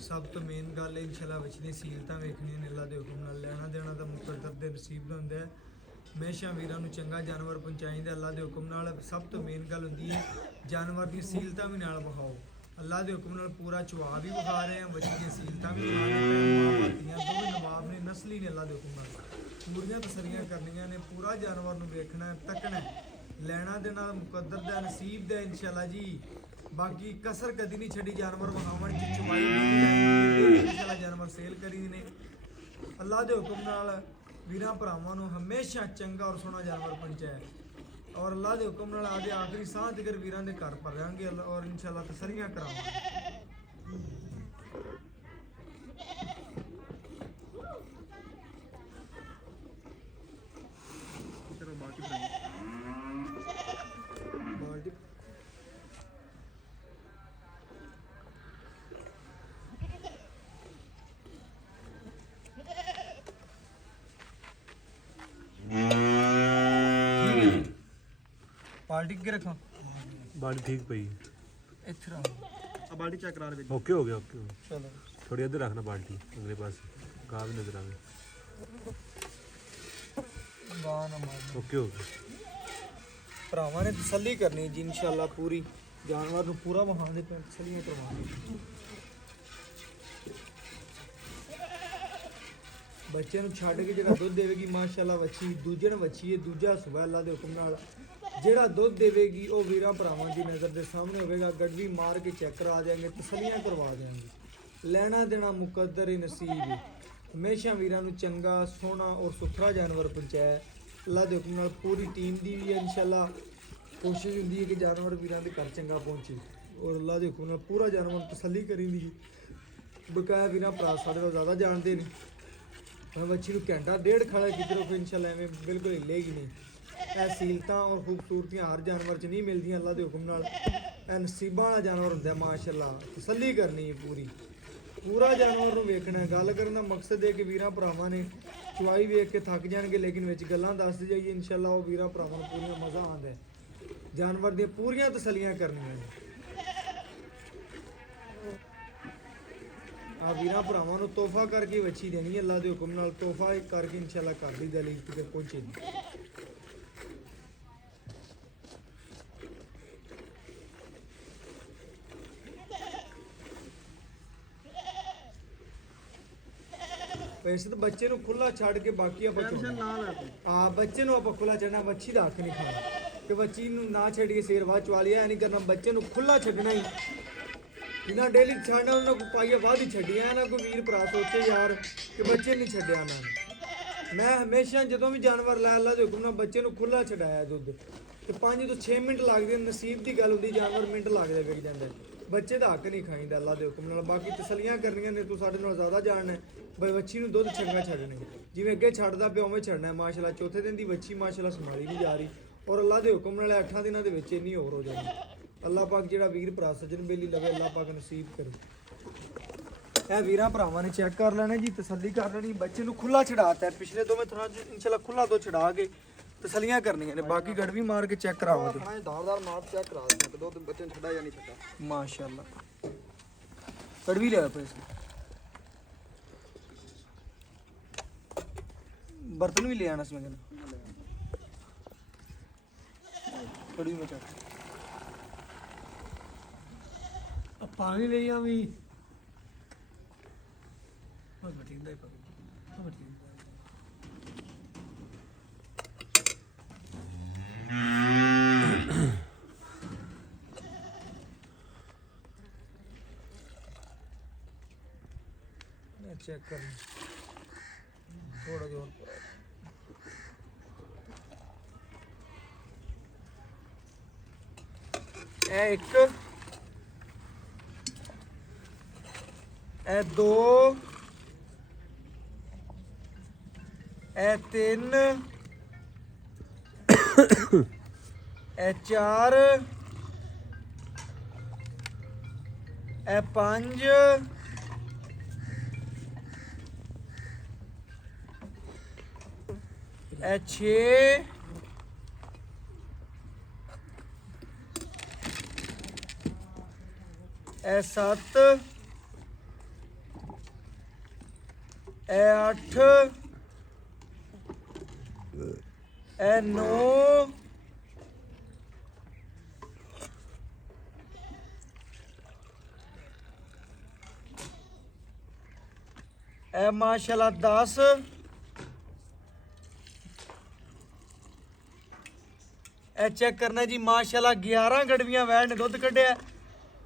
ਸਭ ਤੋਂ ਮੇਨ ਗੱਲ ਹੈ ਇਨਸ਼ਾਅੱਲਾ ਵਿਚਲੀ ਸੀਲਤਾਂ ਵੇਖਣੀਆਂ ਨੇ ਅੱਲਾ ਦੇ ਹੁਕਮ ਨਾਲ। ਲੈਣਾ ਦੇਣਾ ਤਾਂ ਮੁਕੱਦਰ ਦੇ ਨਸੀਬ ਦਾ ਹੁੰਦਾ ਹੈ। ਹਮੇਸ਼ਾ ਵੀਰਾਂ ਨੂੰ ਚੰਗਾ ਜਾਨਵਰ ਪਹੁੰਚਾਈਦਾ ਅੱਲਾ ਦੇ ਹੁਕਮ ਨਾਲ। ਸਭ ਤੋਂ ਮੇਨ ਗੱਲ ਹੁੰਦੀ ਹੈ ਜਾਨਵਰ ਦੀ ਸੀਲਤਾਂ ਵੀ ਨਾਲ ਵਿਖਾਓ ਅੱਲਾ ਦੇ ਹੁਕਮ ਨਾਲ। ਪੂਰਾ ਚਵਾ ਵੀ ਵਿਖਾ ਰਹੇ ਹਾਂ ਬੱਚੀ ਦੀਆਂ ਸੀਲਤਾਂ ਵੀ ਵਿਖਾ ਰਹੇ ਹਾਂ ਦੋਵੇਂ ਨਵਾਬ ਨੇ ਨਸਲੀ ਨੇ ਅੱਲਾ ਦੇ ਹੁਕਮ ਨਾਲ। ਪੂਰੀਆਂ ਤਸੱਲੀਆਂ ਕਰਨੀਆਂ ਨੇ ਪੂਰਾ ਜਾਨਵਰ ਨੂੰ ਵੇਖਣਾ ਤੱਕਣਾ ਲੈਣਾ ਦੇਣਾ ਮੁਕੱਦਰ ਦਾ ਨਸੀਬ ਦਾ ਇਨਸ਼ਾਅੱਲਾ ਜੀ। ਬਾਕੀ ਕਸਰ ਕਦੀ ਨਹੀਂ ਛੱਡੀ ਜਾਨਵਰ ਵਿਖਾਉਣ ਚ ਚਵਾਈ ਇਨਸ਼ਾਅੱਲਾ ਜਾਨਵਰ ਸੇਲ ਕਰੀ ਨੇ ਅੱਲਾ ਦੇ ਹੁਕਮ ਨਾਲ। ਵੀਰਾਂ ਭਰਾਵਾਂ ਨੂੰ ਹਮੇਸ਼ਾ ਚੰਗਾ ਔਰ ਸੋਹਣਾ ਜਾਨਵਰ ਪਹੁੰਚਾਇਆ ਔਰ ਅੱਲਾ ਦੇ ਹੁਕਮ ਨਾਲ ਆਦੇ ਆਖਰੀ ਸਾਹ ਤੱਕ ਵੀਰਾਂ ਦੇ ਘਰ ਭਰਾਂਗੇ ਔਰ ਇਨਸ਼ਾਅੱਲਾ ਤਸੱਲੀਆਂ ਕਰਾਵਾਂਗੇ। ਠੀਕ ਹੈ ਜੀ ਪਾਲਟੀ ਕੇ ਰੱਖਾਂ ਬਾਡੀ ਠੀਕ ਪਈ ਇੱਥੇ ਰੱਖ ਆ ਬਾਲਟੀ ਚੈੱਕ ਕਰਾ ਦੇ ਓਕੇ ਹੋ ਗਿਆ ਓਕੇ ਚਲੋ ਥੋੜੀ ਇੱਧਰ ਰੱਖਣਾ ਬਾਲਟੀ ਅਗਲੇ ਪਾਸੇ ਗਾਹ ਵੀ ਨਜ਼ਰ ਆਵੇ ਵਾਹ ਨਾ ਮਾਰ ਓਕੇ ਹੋ ਗਿਆ ਭਰਾਵਾਂ ਨੇ ਤਸੱਲੀ ਕਰਨੀ ਜੀ ਇਨਸ਼ਾਅੱਲਾ ਪੂਰੀ ਜਾਨਵਰ ਨੂੰ ਪੂਰਾ ਵਹਾਣ ਦੇ ਤਸੱਲੀਆਂ ਕਰਵਾਉਣੀ ਬੱਚੇ ਨੂੰ ਛੱਡ ਕੇ ਜਿਹੜਾ ਦੁੱਧ ਦੇਵੇਗੀ ਮਾਸ਼ਾਅੱਲਾ ਵੱਛੀ ਦੂਜੇ ਨੂੰ ਵੱਛੀ ਹੈ ਦੂਜਾ ਸੁਬਹ ਅੱਲਾ ਦੇ ਹੁਕਮ ਨਾਲ ਜਿਹੜਾ ਦੁੱਧ ਦੇਵੇਗੀ ਉਹ ਵੀਰਾਂ ਭਰਾਵਾਂ ਦੀ ਨਜ਼ਰ ਦੇ ਸਾਹਮਣੇ ਹੋਵੇਗਾ ਗੜਵੀ ਮਾਰ ਕੇ ਚੈੱਕ ਕਰਾ ਦੇਾਂਗੇ ਤਸੱਲੀਆਂ ਕਰਵਾ ਦੇਾਂਗੇ ਲੈਣਾ ਦੇਣਾ ਮੁਕੱਦਰ ਹੀ ਨਸੀਬ ਹੈ ਹਮੇਸ਼ਾ ਵੀਰਾਂ ਨੂੰ ਚੰਗਾ ਸੋਹਣਾ ਔਰ ਸੁਥਰਾ ਜਾਨਵਰ ਪਹੁੰਚਾਇਆ ਅੱਲਾ ਦੇ ਹੁਕਮ ਨਾਲ ਪੂਰੀ ਟੀਮ ਦੀ ਵੀ ਇਨਸ਼ਾਅੱਲਾ ਕੋਸ਼ਿਸ਼ ਹੁੰਦੀ ਹੈ ਕਿ ਜਾਨਵਰ ਵੀਰਾਂ ਦੇ ਘਰ ਚੰਗਾ ਪਹੁੰਚੇ ਔਰ ਅੱਲਾ ਦੇ ਹੁਕਮ ਨਾਲ ਪੂਰਾ ਜਾਨਵਰ ਤਸੱਲੀ ਕਰੀਦੀ ਹੈ ਬਕਾਇਆ ਵੀਰਾਂ ਭਰਾ ਸਾਡੇ ਤੋਂ ਜ਼ਿਆਦਾ ਜਾਣਦੇ ਨੇ ਮੈਂ ਬੱਚੀ ਨੂੰ ਘੰਟਾ ਡੇਢ ਖੜਾ ਕਿਧਰੋਂ ਕੋਈ ਇਨਸ਼ਾਅੱਲਾ ਐਵੇਂ ਬਿਲਕੁਲ ਹਿੱਲੇਗੀ ਨਹੀਂ ਇਹ ਸੀਲਤਾਂ ਔਰ ਖੂਬਸੂਰਤੀਆਂ ਹਰ ਜਾਨਵਰ 'ਚ ਨਹੀਂ ਮਿਲਦੀਆਂ ਅੱਲਾ ਦੇ ਹੁਕਮ ਨਾਲ ਇਹ ਨਸੀਬਾਂ ਵਾਲਾ ਜਾਨਵਰ ਹੁੰਦਾ ਮਾਸ਼ਾਅੱਲਾ ਤਸੱਲੀ ਕਰਨੀ ਹੈ ਪੂਰਾ ਜਾਨਵਰ ਨੂੰ ਵੇਖਣਾ ਗੱਲ ਕਰਨ ਦਾ ਮਕਸਦ ਹੈ ਕਿ ਵੀਰਾਂ ਭਰਾਵਾਂ ਨੇ ਚੁਆਈ ਵੇਖ ਕੇ ਥੱਕ ਜਾਣਗੇ ਲੇਕਿਨ ਵਿੱਚ ਗੱਲਾਂ ਦੱਸਦੇ ਜਾਈਏ ਇਨਸ਼ਾਅੱਲਾ ਉਹ ਵੀਰਾਂ ਭਰਾਵਾਂ ਨੂੰ ਪੂਰੀਆਂ ਮਜ਼ਾ ਆਉਂਦਾ ਹੈ ਜਾਨਵਰ ਦੀਆਂ ਪੂਰੀਆਂ ਤਸੱਲੀਆਂ ਕਰਨੀਆਂ ਨੇ ਆ ਵੀਰਾਂ ਭਰਾਵਾਂ ਨੂੰ ਤੋਹਫਾ ਕਰਕੇ ਵੱਛੀ ਦੇਣੀ ਹੈ ਅੱਲਾ ਦੇ ਹੁਕਮ ਨਾਲ ਤੋਹਫਾ ਕਰਕੇ ਇਨਸ਼ਾਅੱਲਾ ਘਰ ਦੀ ਦਲੀਲ ਤੇ ਪਹੁੰਚੇਗੀ ਵੈਸੇ ਤਾਂ ਬੱਚੇ ਨੂੰ ਖੁੱਲਾ ਛੱਡ ਕੇ ਬਾਕੀ ਆਪਾਂ ਟੈਨਸ਼ਨ ਨਾ ਲੈ ਤੂੰ ਆ ਬੱਚੇ ਨੂੰ ਆਪਾਂ ਖੁੱਲਾ ਛੱਡਣਾ ਵੱਛੀ ਦਾ ਹੱਕ ਨਹੀਂ ਖਾਣਾ ਕਿ ਬੱਚੀ ਨੂੰ ਨਾ ਛੱਡ ਕੇ ਸੇਰ ਬਾਅਦ ਚਵਾ ਲਿਆ ਨਹੀਂ ਕਰਨਾ ਬੱਚੇ ਨੂੰ ਖੁੱਲਾ ਛੱਡਣਾ ਹੀ ਇਹਨਾਂ ਡੇਲੀ ਛੱਡਣਾ ਉਹਨਾਂ ਕੋ ਪਾਈਆ ਬਾਅਦ ਹੀ ਛੱਡੀਆਂ ਨਾ ਕੋਈ ਵੀਰ ਭਰਾ ਸੋਚੇ ਯਾਰ ਕਿ ਬੱਚੇ ਨਹੀਂ ਛੱਡਿਆ ਉਹਨਾਂ ਨੇ ਮੈਂ ਹਮੇਸ਼ਾ ਜਦੋਂ ਵੀ ਜਾਨਵਰ ਲੈ ਅੱਲਾ ਦੇ ਹੁਕਮ ਨਾਲ ਬੱਚੇ ਨੂੰ ਖੁੱਲਾ ਛਡਾਇਆ ਦੁੱਧ ਤੇ 5 ਤੋਂ 6 ਮਿੰਟ ਲੱਗਦੇ ਨਸੀਬ ਦੀ ਗੱਲ ਹੁੰਦੀ ਜਾਨਵਰ ਮਿੰਟ ਲੱਗਦਾ ਵਿਕ ਜਾਂਦਾ ਬੱਚੇ ਦਾ ਹੱਕ ਨਹੀਂ ਖਾਈਦਾ ਅੱਲਾ ਦੇ ਹੁਕਮ ਨਾਲ ਬਾਕੀ ਤਸੱਲੀਆਂ ਕਰਨੀਆਂ ਨੇ ਤੂੰ ਸਾਡੇ ਨਾਲ ਜ਼ਿਆਦਾ ਜਾਣਨਾ ਬਈ ਵੱਛੀ ਨੂੰ ਦੁੱਧ ਚੰਗਾ ਛੱਡਣੇ ਜਿਵੇਂ ਅੱਗੇ ਛੱਡਦਾ ਪਿਆ ਉਵੇਂ ਛੱਡਣਾ ਮਾਸ਼ਾਅੱਲਾ ਚੌਥੇ ਦਿਨ ਦੀ ਵੱਛੀ ਮਾਸ਼ਾਅੱਲਾ ਸੰਭਾਲੀ ਨਹੀਂ ਜਾ ਰਹੀ ਔਰ ਅੱਲਾ ਦੇ ਹੁਕਮ ਨਾਲ 8 ਦਿਨਾਂ ਦੇ ਵਿੱਚ ਇੰਨੀ ਹੋਰ ਹੋ ਜਾਣੀ ਅੱਲਾ ਪਾਕ ਜਿਹੜਾ ਵੀਰ ਭਰਾ ਸੱਜਣ ਬੇਲੀ ਲਵੇ ਅੱਲਾ ਪਾਕ ਨਸੀਬ ਕਰੇ ਇਹ ਵੀਰਾਂ ਭਰਾਵਾਂ ਨੇ ਚੈੱਕ ਕਰ ਲੈਣਾ ਜੀ ਤਸੱਲੀ ਕਰ ਲੈਣੀ ਬੱਚੇ ਨੂੰ ਖੁੱਲਾ ਛਡਾਤਾ ਹੈ ਪਿਛਲੇ ਦੋਵੇਂ ਥਾਂ ਇਨਸ਼ਾਅੱਲਾ ਖੁੱਲਾ ਦੋ ਛਡਾ ਕੇ ਤਸੱਲੀਆਂ ਕਰਨੀਆਂ ਨੇ ਬਾਕੀ ਗੜਵੀ ਮਾਰ ਕੇ ਚੈੱਕ ਕਰਾਵਾਂਗੇ ਆਪਣਾ ਧਾਰਦਾਰ ਮਾਪ ਚੈੱਕ ਕਰਾ ਦੇ ਦੋ ਦਿਨ ਬੱਚੇ ਨੂੰ ਛੱਡਾ ਜਾਂ ਨਹੀਂ ਛੱਡਾ ਮਾਸ਼ਾਅੱਲਾ ਗੜਵੀ ਲਿਆ ਪੈਸੇ बर्तन भी ले आना इसमें कड़ी में अब पानी ले आवी बस बटिंदा ही चेक कर थोड़ा जो एक ए दो ए तीन ए चार ए पांच ए छे ए 7 ए 8 ए 9 ए माशाल्लाह 10 ए चेक करना जी माशाल्लाह 11 गड़वियां वैड़ ने दुध कढ़िया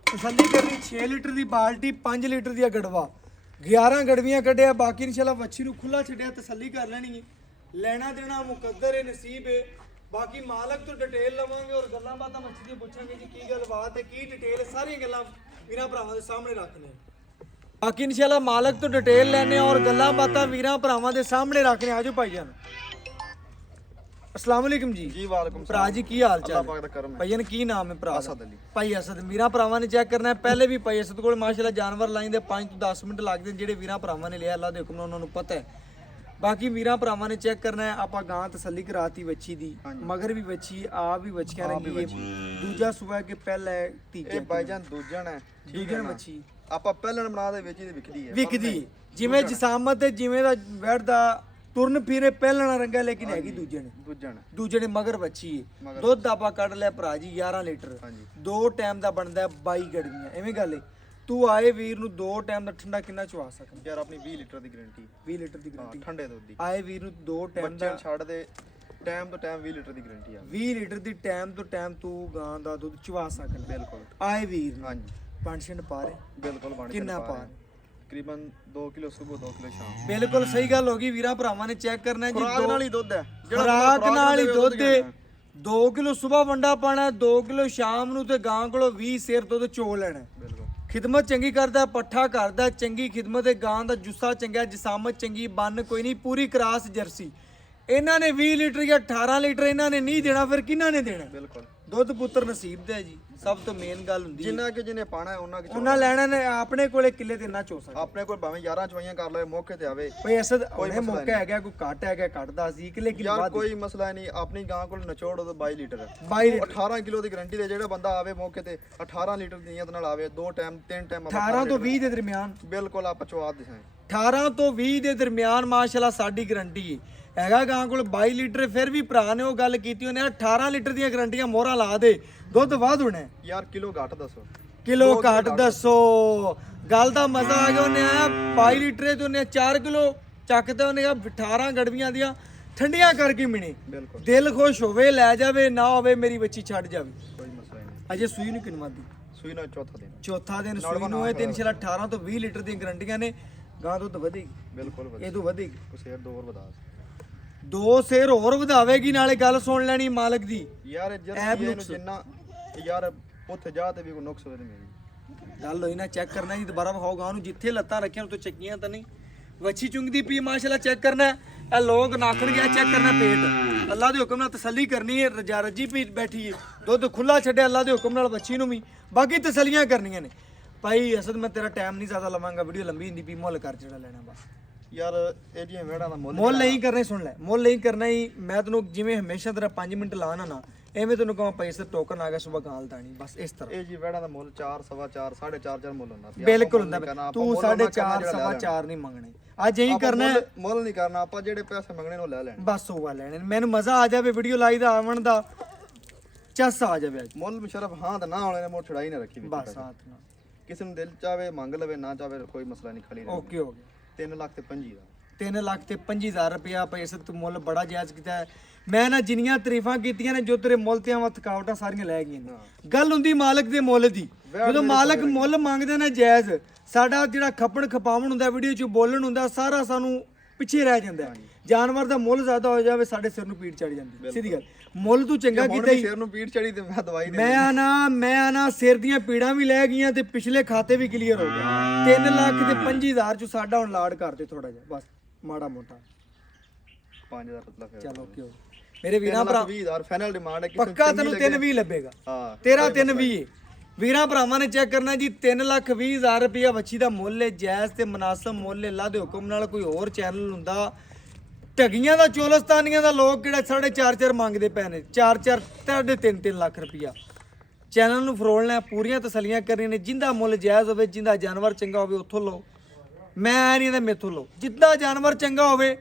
तसल्ली करनी 6 लीटर की बाल्टी 5 लीटर दी गड़वा 11 गड़वियां कढ़िया बाकी इंशाल्लाह वच्छी नूं खुला छड्डिया तसल्ली कर लेनी है लेना देना मुकद्दर है नसीब है बाकी मालक तो डिटेल लवांगे और गल्लां बातां वच्छी दी पुछांगे जी की गलबात है की डिटेल सारी गल्लां वीरां भरावां दे सामने रखने बाकी इंशाल्लाह मालक तो डिटेल लेने और गल्लां बातां वीरां भरावां दे सामने रखने आजो भाईजान अस्सलाम वालेकुम जी जी वालेकुम ਭਰਾ ਜੀ ਕੀ ਹਾਲ ਚਾਲ ਅੱਲਾਹ ਪਾਕ ਦਾ ਕਰਮ ਹੈ ਭਾਈਨ ਕੀ ਨਾਮ ਹੈ ਭਰਾ ਅਸਦ ਅਲੀ ਭਾਈ ਅਸਦ ਵੀਰਾਂ ਭਰਾਵਾਂ ਨੇ ਚੈੱਕ ਕਰਨਾ ਹੈ ਪਹਿਲੇ ਵੀ ਭਾਈ ਅਸਦ ਕੋਲ ਮਾਸ਼ਾਅੱਲਾ ਜਾਨਵਰ ਲਾਈਂਦੇ 5 ਤੋਂ 10 ਮਿੰਟ ਲੱਗਦੇ ਜਿਹੜੇ ਵੀਰਾਂ ਭਰਾਵਾਂ ਨੇ ਲਿਆ ਅੱਲਾ ਦੇ ਹੁਕਮ ਨਾਲ ਉਹਨਾਂ ਨੂੰ ਪਤਾ ਹੈ ਬਾਕੀ ਵੀਰਾਂ ਭਰਾਵਾਂ ਨੇ ਚੈੱਕ ਕਰਨਾ ਹੈ। ਆਪਾਂ ਗਾਂ ਤਸੱਲੀ ਕਰਾਤੀ ਵੱਛੀ ਦੀ, ਮਗਰ ਵੀ ਵੱਛੀ, ਆਪ ਵੀ ਵੱਛੀਆਂ ਰੰਗੀ ਹੈ। ਦੂਜਾ ਸੂਆ ਕਿ ਪਹਿਲਾ ਹੈ, ਇਹ ਤੀਜਾ ਬਾਈਜਾਨ ਦੂਜਣ ਹੈ, ਦੂਜਾ ਵੱਛੀ ਆਪਾਂ ਪਹਿਲਣ ਬਣਾ ਦੇ ਵਿੱਚ ਹੀ ਵਿਕਦੀ ਹੈ। ਵਿਕਦੀ ਜਿਵੇਂ ਜਿਸਾਮਤ ਤੇ ਜਿਵੇਂ ਦਾ ਵੜਦਾ ਤੁਰਨ ਫਿਰੇ ਪਹਿਲਣਾ ਰੰਗਾ, ਲੇਕਿਨ ਹੈਗੀ ਦੂਜੇ ਨੇ ਮਗਰ ਵੱਛੀ ਹੈ। ਦੁੱਧ ਆਪਾਂ ਕੱਢ ਲਿਆ ਭਰਾ ਜੀ 11 ਲੀਟਰ, 2 ਟਾਈਮ ਦਾ ਬਣਦਾ 22 ਗੜਵੀਆਂ। ਐਵੇਂ ਗੱਲ ਹੈ, ਤੂੰ ਆਏ ਵੀਰ ਨੂੰ 2 ਟਾਈਮ ਦਾ ਠੰਡਾ ਕਿੰਨਾ ਚਵਾ ਸਕਦਾ ਯਾਰ ਆਪਣੀ 20 ਲੀਟਰ ਦੀ ਗਾਰੰਟੀ, 20 ਲੀਟਰ ਦੀ ਗਾਰੰਟੀ ਠੰਡੇ ਦੁੱਧ ਦੀ। ਆਏ ਵੀਰ ਨੂੰ 2 ਟਾਈਮ ਦਾ ਬੱਚੇ ਛੱਡ ਦੇ ਟਾਈਮ ਤੋਂ ਟਾਈਮ 20 ਲੀਟਰ ਦੀ ਗਾਰੰਟੀ ਆ। 20 ਲੀਟਰ ਦੀ ਟਾਈਮ ਤੋਂ ਟਾਈਮ ਤੂੰ ਗਾਂ ਦਾ ਦੁੱਧ ਚਵਾ ਸਕਦਾ। ਬਿਲਕੁਲ ਆਏ ਵੀਰ ਨੂੰ ਹਾਂਜੀ ਪੰਛਣ ਪਾ ਰਹੇ, ਬਿਲਕੁਲ ਬਣ ਕਿੰਨਾ ਪਾ ਰਹੇ? ਤਕਰੀਬਨ 2 ਕਿਲੋ ਸਵੇਰ 2 ਕਿਲੋ ਸ਼ਾਮ। ਬਿਲਕੁਲ ਸਹੀ ਗੱਲ ਹੋ ਗਈ। ਵੀਰਾਂ ਭਰਾਵਾਂ ਨੇ ਚੈੱਕ ਕਰਨਾ ਜੀ, ਖੁਰਾਕ ਨਾਲ ਹੀ ਦੁੱਧ ਹੈ, ਖੁਰਾਕ ਨਾਲ ਹੀ ਦੁੱਧ ਹੈ। 2 ਕਿਲੋ ਸਵੇਰ ਵੰਡਾ ਪਾਣਾ, 2 ਕਿਲੋ ਸ਼ਾਮ ਨੂੰ, ਤੇ ਗਾਂ ਕੋਲੋਂ 20 ਸੇਰ ਦੁੱਧ ਚੋ ਲੈਣਾ। ਬਿਲਕੁਲ ਖਿਦਮਤ ਚੰਗੀ ਕਰਦਾ, ਪੱਠਾ ਕਰਦਾ, ਚੰਗੀ ਖਿਦਮਤ ਹੈ। ਗਾਂ ਦਾ ਜੁੱਸਾ ਚੰਗਾ, ਜਿਸਾਮਤ ਚੰਗੀ, ਬੰਨ ਕੋਈ ਨਹੀਂ, ਪੂਰੀ ਕਰਾਸ ਜਰਸੀ। ਇਹਨਾਂ ਨੇ 20 ਲੀਟਰ ਜਾਂ 18 ਲੀਟਰ ਇਹਨਾਂ ਨੇ ਨਹੀਂ ਦੇਣਾ, ਫਿਰ ਕਿਹਨਾਂ ਨੇ ਦੇਣਾ? ਬਿਲਕੁਲ ਦੁੱਧ ਪੁੱਤਰ ਨਸੀਬ ਦਾ ਹੈ ਜੀ, ਸਭ ਤੋਂ ਮੇਨ ਗੱਲ ਹੁੰਦੀ ਹੈ। ਜਿੰਨਾ ਕਿ ਜਿਹਨੇ ਪਾਣਾ ਹੈ ਉਹਨਾਂ ਲੈਣਾ ਨੇ, ਆਪਣੇ ਕੋਲੇ ਕਿੱਲੇ ਤੇ ਨਾ ਚੋ ਸਕਦਾ। ਆਪਣੇ ਕੋਲ ਭਾਵੇਂ 11 ਚਵਾਈਆਂ ਕਰ ਲਵੇ, ਮੌਕੇ ਤੇ ਆਵੇ। ਕੋਈ ਐਸਾ ਉਹਨੇ ਮੌਕਾ ਹੈਗਾ, ਕੋਈ ਘੱਟ ਹੈਗਾ, ਘੱਟਦਾ ਸੀ ਕਿੱਲੇ ਕਿੱਲੇ ਯਾਰ ਬਾਅਦ ਕੋਈ ਮਸਲਾ ਨਹੀਂ, ਆਪਣੀ ਗਾਂ ਕੋਲ ਨਿਚੋੜ ਉਹਦਾ 22 ਲੀਟਰ ਹੈ। 22 ਲੀਟਰ 18 ਕਿਲੋ ਦੀ ਗਾਰੰਟੀ ਦੇ, ਜਿਹੜਾ ਬੰਦਾ ਆਵੇ ਮੌਕੇ ਤੇ 18 ਲੀਟਰ ਦੀ ਨੀਅਤ ਨਾਲ ਆਵੇ, 2 ਟਾਈਮ 3 ਟਾਈਮ 18 ਤੋਂ 20 ਦੇ ਦਰਮਿਆਨ, ਬਿਲਕੁਲ ਆਪਾਂ ਚਵਾ ਦਿਸਾਂ। 18 ਤੋਂ 20 ਦੇ ਦਰਮਿਆਨ ਮਾਸ਼ਾਅੱਲਾ ਸਾਡੀ ਗਾਰੰਟੀ ਹੈ। ਹੈਗਾ ਗਾਂ ਕੋਲ 22 ਲੀਟਰ, ਫਿਰ ਵੀ ਭਰਾ ਨੇ ਉਹ ਗੱਲ ਕੀਤੀ ਉਹਨੇ 18 ਲੀਟਰ ਦੀਆਂ ਗਾਰੰਟੀਆਂ ਮੋਹਰਾਂ ਲਾ ਦੇ, ਦੁੱਧ ਵੱਧ ਹੋਣਾ। ਯਾਰ ਕਿਲੋ ਘੱਟ ਦੱਸੋ, ਕਿਲੋ ਘੱਟ ਦੱਸੋ, ਗੱਲ ਦਾ ਮਜ਼ਾ ਆ ਗਿਆ। ਉਹਨੇ ਆਇਆ 22 ਲੀਟਰ ਤੇ ਉਹਨੇ 4 ਕਿਲੋ ਚੱਕਦੇ, ਉਹਨੇ ਕਿਹਾ 18 ਗੜਵੀਆਂ ਦੀਆਂ ਠੰਡੀਆਂ ਕਰਕੇ ਮਿਣੇ। ਬਿਲਕੁਲ ਦਿਲ ਖੁਸ਼ ਹੋਵੇ ਲੈ ਜਾਵੇ, ਨਾ ਹੋਵੇ ਮੇਰੀ ਬੱਚੀ ਛੱਡ ਜਾਵੇ। ਕੋਈ ਮਸਲਾ ਨਹੀਂ। ਅਜੇ ਸੂਈ ਨੂੰ ਕਿੰਨਾ ਦੀ? ਸੂਈ ਨਾਲ ਚੌਥਾ ਦਿਨ, ਚੌਥਾ ਦਿਨ ਸੂਈ ਨੂੰ ਹੈ। 18 ਤੋਂ 20 ਲੀਟਰ ਦੀਆਂ ਗਾਰੰਟੀਆਂ ਨੇ। ਗਾਂ ਦੁੱਧ ਵਧੇਗੀ, ਬਿਲਕੁਲ ਇਹ ਤੋਂ ਵਧੇਗੀ। ਕੁਛ ਹੋਰ 2 ਹੋਰ ਵਧਾ 2 ਸੇਰ ਹੋਰ ਵਧਾਵੇਗੀ। ਨਾਲੇ ਗੱਲ ਸੁਣ ਲੈਣੀ ਮਾਲਕ ਦੀ, ਯਾਰ ਜਰਸੀ ਇਹਨੂੰ ਜਿੰਨਾ ਯਾਰ ਉੱਥੇ ਜਾ ਤੇ ਵੀ ਕੋਈ ਨੁਕਸ ਹੋਵੇ ਤੇ ਮੇਰੀ ਗੱਲ ਹੋਈ ਨਾ। ਚੈੱਕ ਕਰਨਾ ਜੀ, ਦੁਬਾਰਾ ਵਿਖਾਓ ਗਾਂ ਨੂੰ, ਜਿੱਥੇ ਲੱਤਾਂ ਰੱਖੀਆਂ ਉਤੋਂ ਚੱਕੀਆਂ ਤਾਂ ਨਹੀਂ। ਵੱਛੀ ਚੁੰਗਦੀ ਪਈ ਮਾਸ਼ਾਅੱਲਾ, ਚੈੱਕ ਕਰਨਾ। ਇਹ ਲੋਕ ਨਾਖਣ ਗਿਆ, ਚੈੱਕ ਕਰਨਾ ਪੇਟ। ਅੱਲਾ ਦੇ ਹੁਕਮ ਨਾਲ ਤਸੱਲੀ ਕਰਨੀ ਹੈ। ਰਜਾ ਰੱਜੀ ਪੀ ਬੈਠੀ ਹੈ, ਦੁੱਧ ਖੁੱਲਾ ਛੱਡਿਆ ਅੱਲਾ ਦੇ ਹੁਕਮ ਨਾਲ ਵੱਛੀ ਨੂੰ ਵੀ। ਬਾਕੀ ਤਸੱਲੀਆਂ ਕਰਨੀਆਂ ਨੇ। ਭਾਈ ਅਸਦ ਮੈਂ ਤੇਰਾ ਟਾਈਮ ਨਹੀਂ ਜ਼ਿਆਦਾ ਲਵਾਂਗਾ, ਵੀਡੀਓ ਲੰਬੀ ਹੁੰਦੀ ਪਈ। ਮੁੱਲ ਕਰ ਜਿਹੜਾ ਲੈਣਾ ਬਸ। ਯਾਰ ਇਹ ਜਿਹੀਆਂ ਵੇੜਾਂ ਦਾ ਮੁੱਲ ਨਹੀਂ ਕਰਨੇ, ਸੁਣ ਲੈ, ਮੁੱਲ ਨਹੀਂ ਕਰਨਾ ਹੀ। ਮੈਂ ਤੈਨੂੰ ਜਿਵੇਂ ਹਮੇਸ਼ਾ ਤੇਰਾ 5 ਮਿੰਟ ਲਾਣਾ ਨਾ, ਐਵੇਂ ਤੈਨੂੰ ਕਹਾਂ ਪੈਸੇ ਟੋਕਨ ਆ ਗਿਆ ਸੁਬਾ ਗਾਲ ਦਾਣੀ, ਬਸ ਇਸ ਤਰ੍ਹਾਂ। ਇਹ ਜੀ ਵੇੜਾਂ ਦਾ ਮੁੱਲ 4 ਸਵਾ 4 4.5 ਮੁੱਲ ਹੁੰਦਾ। ਬਿਲਕੁਲ ਹੁੰਦਾ। ਤੂੰ 4.5 ਸਵਾ 4 ਨਹੀਂ ਮੰਗਣੇ, ਅੱਜ ਇਹੀ ਕਰਨਾ। ਮੁੱਲ ਨਹੀਂ ਕਰਨਾ ਆਪਾਂ, ਜਿਹੜੇ ਪੈਸੇ ਮੰਗਣੇ ਉਹ ਲੈ ਲੈਣੇ, ਬਸ ਉਹ ਲੈਣੇ। ਮੈਨੂੰ ਮਜ਼ਾ ਆ ਜਾਵੇ ਵੀਡੀਓ ਲਾਈ ਦਾ, ਆਵਣ ਦਾ ਚੱਸ ਆ ਜਾਵੇ ਅੱਜ। ਮੁੱਲ ਮੁਸ਼ਰਫ ਹਾਂ ਤਾਂ ਨਾ ਹੋਣੇ ਨੇ, ਮੋੜ ਛੜਾਈ ਨਾ ਰੱਖੀ ਬਸ ਸਾਥ ਨਾਲ। ਕਿਸੇ ਨੂੰ ਦਿਲ ਚਾਵੇ ਮੰਗ ਲਵੇ, ਨਾ ਚਾਵੇ ਕੋਈ ਮਸਲਾ ਨਹੀਂ, ਖਾਲੀ ਓਕੇ ਹੋ ਗਿਆ। 3 ਲੱਖ ਤੇ 25 ਦਾ, 3 ਲੱਖ ਤੇ 25,000 ਰੁਪਇਆ ਪੈਸੇ ਤੂੰ ਮੁੱਲ ਬੜਾ ਜਾਇਜ਼ ਕੀਤਾ ਹੈ। ਮੈਂ ਨਾ ਜਿੰਨੀਆਂ ਤਾਰੀਫਾਂ ਕੀਤੀਆਂ ਨੇ, ਜੋ ਤੇਰੇ ਮੁੱਲ ਤੇ ਆਵਾਂ ਥਕਾਵਟਾਂ ਸਾਰੀਆਂ ਲੈ ਗਈਆਂ ਨੇ। ਗੱਲ ਹੁੰਦੀ ਮਾਲਕ ਦੇ ਮੁੱਲ ਦੀ। ਜਦੋਂ ਮਾਲਕ ਮੁੱਲ ਮੰਗਦੇ ਨੇ ਜਾਇਜ਼, ਸਾਡਾ ਜਿਹੜਾ ਖੱਪਣ ਖਪਾਵਣ ਹੁੰਦਾ, ਵੀਡੀਓ 'ਚ ਬੋਲਣ ਹੁੰਦਾ, ਸਾਰਾ ਸਾਨੂੰ ਪਿੱਛੇ ਰਹਿ ਜਾਂਦਾ। ਜਾਨਵਰ ਦਾ ਮੁੱਲ ਜ਼ਿਆਦਾ ਹੋ ਜਾਵੇ, ਸਾਡੇ ਸਿਰ ਨੂੰ ਪੀੜ ਚੜ ਜਾਂਦੀ। ਸਿੱਧੀ ਗੱਲ, ਮੁੱਲ ਤੂੰ ਚੰਗਾ ਕੀਤਾ ਹੀ। ਸਿਰ ਨੂੰ ਪੀੜ ਚੜੀ ਤੇ ਮੈਂ ਦਵਾਈ ਦੇ ਮੈਂ ਆਣਾ ਸਿਰ ਦੀਆਂ ਪੀੜਾਂ ਵੀ ਲੈ ਗਈਆਂ ਤੇ ਪਿਛਲੇ ਖਾਤੇ ਵੀ ਕਲੀਅਰ ਹੋ ਗਏ। 3 ਲੱਖ ਤੇ 25,000 ਚ ਸਾਡਾ ਹੁਣ ਲਾਡ ਕਰਦੇ ਥੋੜਾ ਜਿਹਾ, ਬਸ ਮਾੜਾ ਮੋਟਾ 5000 ਪਤਲਾ ਫਿਰ ਚਲੋ ਓਕੇ ਹੋ ਮੇਰੇ ਵੀਰਾਂ ਭਰਾ। 20000 ਫਾਈਨਲ ਡਿਮਾਂਡ ਹੈ, ਪੱਕਾ ਤੈਨੂੰ 320 ਲੱਭੇਗਾ। ਹਾਂ ਤੇਰਾ 320 ਵੀਰਾਂ ਭਰਾਵਾਂ ਨੇ ਚੈੱਕ ਕਰਨਾ ਜੀ। 3,20,000 ਰੁਪਇਆ ਵੱਛੀ ਦਾ ਮੁੱਲ ਹੈ, ਜਾਇਜ਼ ਤੇ ਮੁਨਾਸਬ ਮੁੱਲ ਹੈ। ਅੱਲਾ ਦੇ ਹੁਕਮ ਨਾਲ ਕੋਈ ਹੋਰ ਚੈਨਲ ਹੁੰਦਾ, ਢਗੀਆਂ ਦਾ, ਚੋਲਸਤਾਨੀਆਂ ਦਾ ਲੋਕ ਕਿਹੜਾ 4.5 ਮੰਗਦੇ ਪਏ ਨੇ, 4 3.5 ਲੱਖ ਰੁਪਇਆ। ਚੈਨਲ ਨੂੰ ਫਰੋਲਣਾ, ਪੂਰੀਆਂ ਤਸੱਲੀਆਂ ਕਰਨੀਆਂ ਨੇ। ਜਿੰਦਾ ਮੁੱਲ ਜਾਇਜ਼ ਹੋਵੇ, ਜਿੰਦਾ ਜਾਨਵਰ ਚੰਗਾ ਹੋਵੇ, ਉੱਥੋਂ ਲਓ। ਮੈਂ ਨਹੀਂ ਤਾਂ ਮੇਥੋਂ ਲਓ। ਜਿੱਦਾਂ ਜਾਨਵਰ ਚੰਗਾ ਹੋਵੇ,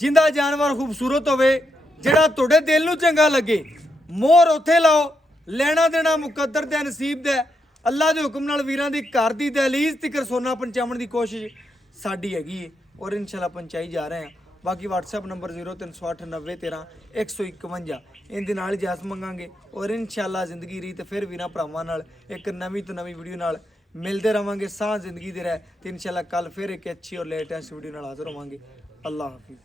ਜਿੰਦਾ ਜਾਨਵਰ ਖੂਬਸੂਰਤ ਹੋਵੇ, ਜਿਹੜਾ ਤੁਹਾਡੇ ਦਿਲ ਨੂੰ ਚੰਗਾ ਲੱਗੇ, ਮੋਹਰ ਉੱਥੇ ਲਾਓ। ਲੈਣਾ ਦੇਣਾ ਮੁਕੱਦਰ ਤੇ ਨਸੀਬ ਦਾ। ਅੱਲਾ ਦੇ ਹੁਕਮ ਨਾਲ ਵੀਰਾਂ ਦੀ ਘਰ ਦੀ ਦਹਲੀਜ਼ ਤੱਕ ਸੋਨਾ ਪਹੁੰਚਾਉਣ ਦੀ ਕੋਸ਼ਿਸ਼ ਸਾਡੀ ਹੈਗੀ ਹੈ, ਔਰ ਇਨਸ਼ਾਅੱਲਾ ਪਹੁੰਚਾਈ ਜਾ ਰਹੇ ਹਾਂ। ਬਾਕੀ WhatsApp ਨੰਬਰ 0308901351, ਇਹਦੇ ਨਾਲ ਇਜਾਜ਼ਤ ਮੰਗਾਂਗੇ, ਔਰ ਇਨਸ਼ਾਅੱਲਾ ਜ਼ਿੰਦਗੀ ਰੀਤ ਫਿਰ ਵੀਰਾਂ ਭਰਾਵਾਂ ਨਾਲ ਇੱਕ ਨਵੀਂ ਤੋਂ ਨਵੀਂ ਵੀਡੀਓ ਨਾਲ ਮਿਲਦੇ ਰਵਾਂਗੇ। ਸਾਹ ਜ਼ਿੰਦਗੀ ਦੇ ਰਹਿ ਤੇ ਇਨਸ਼ਾਅੱਲਾ ਕੱਲ ਫਿਰ ਇੱਕ ਅੱਛੀ ਔਰ ਲੇਟੈਸਟ ਵੀਡੀਓ ਨਾਲ ਹਾਜ਼ਰ ਹੋਵਾਂਗੇ। ਅੱਲਾਹ ਹਾਫਿਜ਼।